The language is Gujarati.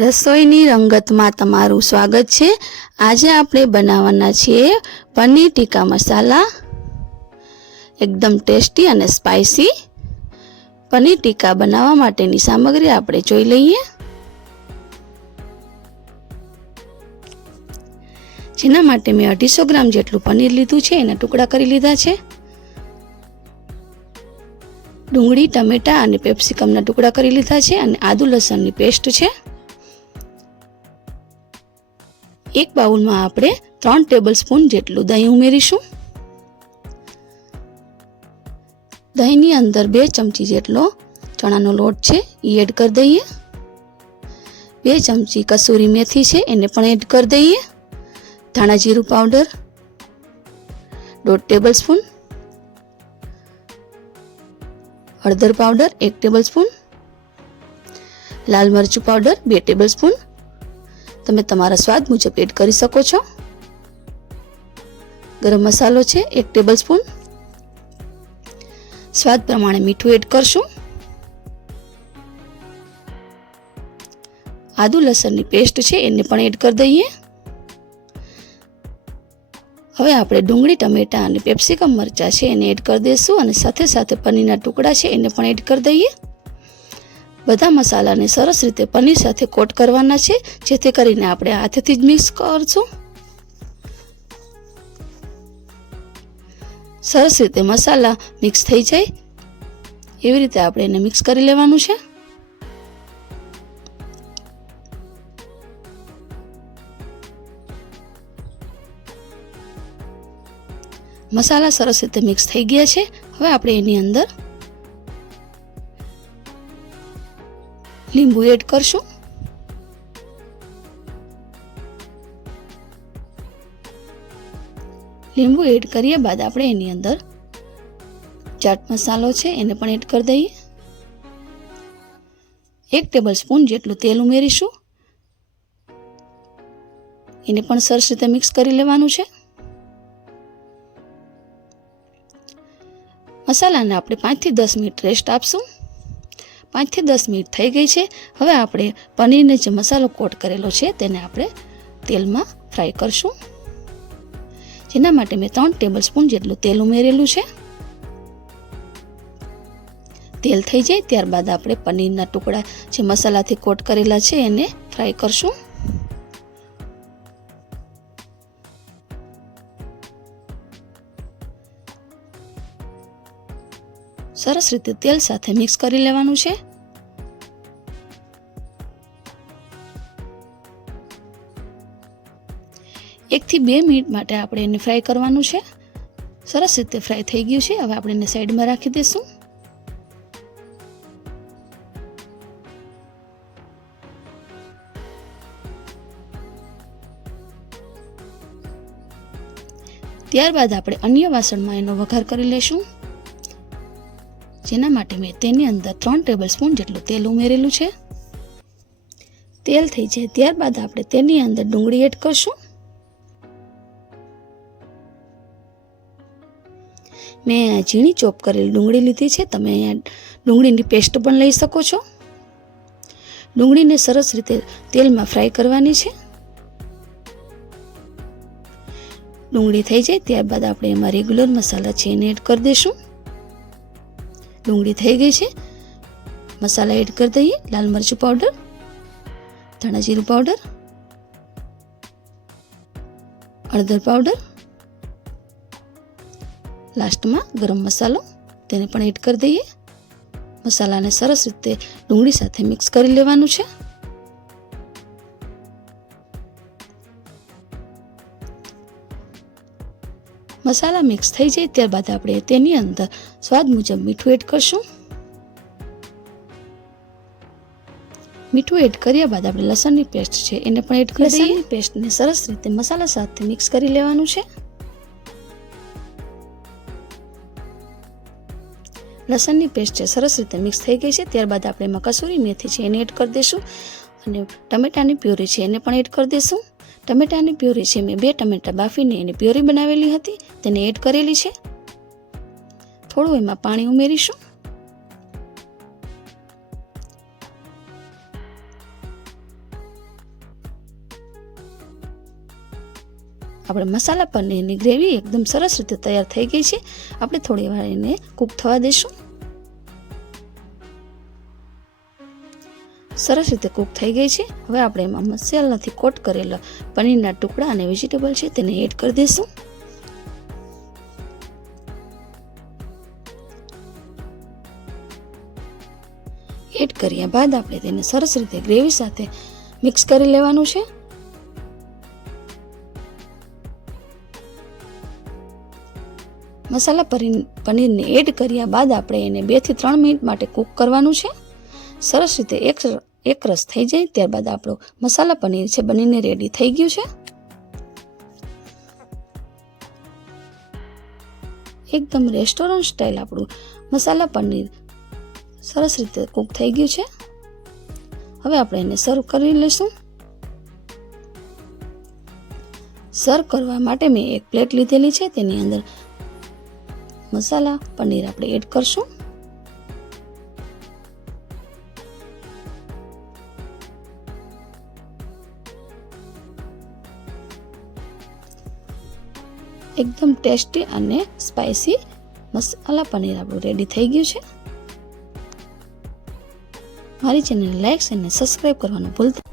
રસોઈની રંગતમાં તમારું સ્વાગત છે. આજે આપણે બનાવવાના છીએ પનીર ટીકા મસાલા. એકદમ ટેસ્ટી અને સ્પાઇસી પનીર ટીકા બનાવવા માટેની સામગ્રી આપણે જોઈ લઈએ. જેના માટે મેં અઢીસો ગ્રામ જેટલું પનીર લીધું છે, એના ટુકડા કરી લીધા છે. ડુંગળી, ટમેટા અને પેપ્સિકમના ટુકડા કરી લીધા છે અને આદુ લસણની પેસ્ટ છે. એક બાઉલમાં આપણે ત્રણ ટેબલ સ્પૂન જેટલું દહીં ઉમેરીશું. દહીંની અંદર બે ચમચી જેટલો ચણાનો લોટ છે એ એડ કરી દઈએ. બે ચમચી કસૂરી મેથી છે, એને પણ એડ કરી દઈએ. ધાણા જીરું પાવડર, દોઢ ટેબલ સ્પૂન હળદર પાવડર, એક ટેબલ સ્પૂન લાલ મરચું પાવડર, બે ટેબલ સ્પૂન તમે તમારા સ્વાદ મુજબ એડ કરી શકો છો. ગરમ મસાલો છે, એક ટેબલ સ્પૂન સ્વાદ પ્રમાણે મીઠું એડ કરશું. આદુ લસણની પેસ્ટ છે, એને પણ એડ કરી દઈએ. હવે આપણે ડુંગળી, ટમેટા અને પેપ્સિકમ મરચાં છે, એને એડ કરી દઈશું અને સાથે સાથે પનીરના ટુકડા છે, એને પણ એડ કરી દઈએ. બધા મસાલાને સરસ રીતે પનીર સાથે કોટ કરવાના છે, જેથી કરીને આપણે હાથેથી જ મિક્સ કરશું. સરસ રીતે મસાલા મિક્સ થઈ જાય. એવી રીતે આપણે એને મિક્સ કરી લેવાનું છે. મસાલા સરસ રીતે મિક્સ થઈ ગયા છે. હવે આપણે એની અંદર લીંબુ એડ કરશું. લીંબુ એડ કર્યા બાદ આપણે એની અંદર ચાટ મસાલો છે એને પણ એડ કરી દઈએ. એક ટેબલ સ્પૂન જેટલું તેલ ઉમેરીશું. એને પણ સરસ રીતે મિક્સ કરી લેવાનું છે. મસાલાને આપણે પાંચથી દસ મિનિટ રેસ્ટ આપશું. પાંચથી દસ મિનિટ થઈ ગઈ છે. હવે આપણે પનીરને જે મસાલો કોટ કરેલો છે તેને આપણે તેલમાં ફ્રાય કરશું. જેના માટે મેં ત્રણ ટેબલ સ્પૂન જેટલું તેલ ઉમેરેલું છે. તેલ થઈ જાય ત્યારબાદ આપણે પનીરના ટુકડા જે મસાલાથી કોટ કરેલા છે એને ફ્રાય કરશું. સરસ રીતે તેલ સાથે મિક્સ કરી લેવાનું છે. એકથી બે મિનિટ માટે આપણે એને ફ્રાય કરવાનું છે. સરસ રીતે ફ્રાય થઈ ગયું છે. હવે આપણે એને સાઈડમાં રાખી દઈશું. ત્યારબાદ આપણે અન્ય વાસણમાં એનો વઘાર કરી લેશું જેના માટે મેં તેની અંદર ત્રણ ટેબલ સ્પૂન જેટલું તેલ ઉમેરેલું છે. તેલ થઈ જાય ત્યારબાદ આપણે તેની અંદર ડુંગળી એડ કરશું. મેં ઝીણી ચોપ કરેલી ડુંગળી લીધી છે. તમે અહીંયા ડુંગળીની પેસ્ટ પણ લઈ શકો છો. ડુંગળીને સરસ રીતે તેલમાં ફ્રાય કરવાની છે. ડુંગળી થઈ જાય ત્યારબાદ આપણે એમાં રેગ્યુલર મસાલા છે એને એડ કરી દઈશું. ડુંગળી થઈ ગઈ છે. મસાલા એડ કરી દઈએ. લાલ મરચું પાવડર ધાણા જીરું પાવડર હળદર પાવડર લાસ્ટમાં ગરમ મસાલો, તેને પણ એડ કરી દઈએ. મસાલાને સરસ રીતે ડુંગળી સાથે મિક્સ કરી લેવાનું છે. મસાલા મિક્સ થઈ જાય ત્યારબાદ આપણે તેની અંદર સ્વાદ મુજબ મીઠું એડ કરશું. મીઠું એડ કર્યા બાદ આપણે લસણની પેસ્ટ છે એને પણ એડ કરી દઈએ. પેસ્ટને સરસ રીતે મસાલા સાથે મિક્સ કરી લેવાનું છે. લસણની પેસ્ટ છે સરસ રીતે મિક્સ થઈ ગઈ છે ત્યારબાદ આપણે એમાં કસૂરી મેથી છે એને એડ કરી દઈશું અને ટમેટાની પ્યુરી છે એને પણ એડ કરી દઈશું. ટમેટાની પ્યોરી છે. મેં બે ટમેટા બાફીને એની પ્યોરી બનાવેલી હતી. તેને એડ કરેલી છે. થોડું એમાં પાણી ઉમેરીશું. આપણે મસાલા પનીરની ગ્રેવી એકદમ સરસ રીતે તૈયાર થઈ ગઈ છે. આપણે થોડી વાર એને કૂક થવા દઈશું સરસ રીતે કૂક થઈ ગઈ છે. હવે આપણે એમાં મસાલાથી કોટ કરેલા પનીરના ટુકડા અને વેજીટેબલ છે તેને એડ કરી દઈશું. એડ કર્યા બાદ આપણે તેને સરસ રીતે ગ્રેવી સાથે મિક્સ કરી લેવાનું છે. મસાલા પનીરને એડ કર્યા બાદ આપણે એને બેથી ત્રણ મિનિટ માટે કૂક કરવાનું છે. સરસ રીતે એક એક રસ થઈ જાય ત્યારબાદ આપણો મસાલા પનીર છે, બનીને રેડી થઈ ગયું છે. એકદમ રેસ્ટોરન્ટ સ્ટાઇલ આપણું મસાલા પનીર સરસ રીતે કૂક થઈ ગયું છે. હવે આપણે એને સર્વ કરી લઈશું. સર્વ કરવા માટે મેં એક પ્લેટ લીધેલી છે, તેની અંદર મસાલા પનીર આપણે એડ કરશું. એકદમ ટેસ્ટી અને સ્પાઇસી મસાલા પનીર આપણું રેડી થઈ ગયું છે. મારી ચેનલ લાઇક્સ અને સબસ્ક્રાઈબ કરવાનું ભૂલતા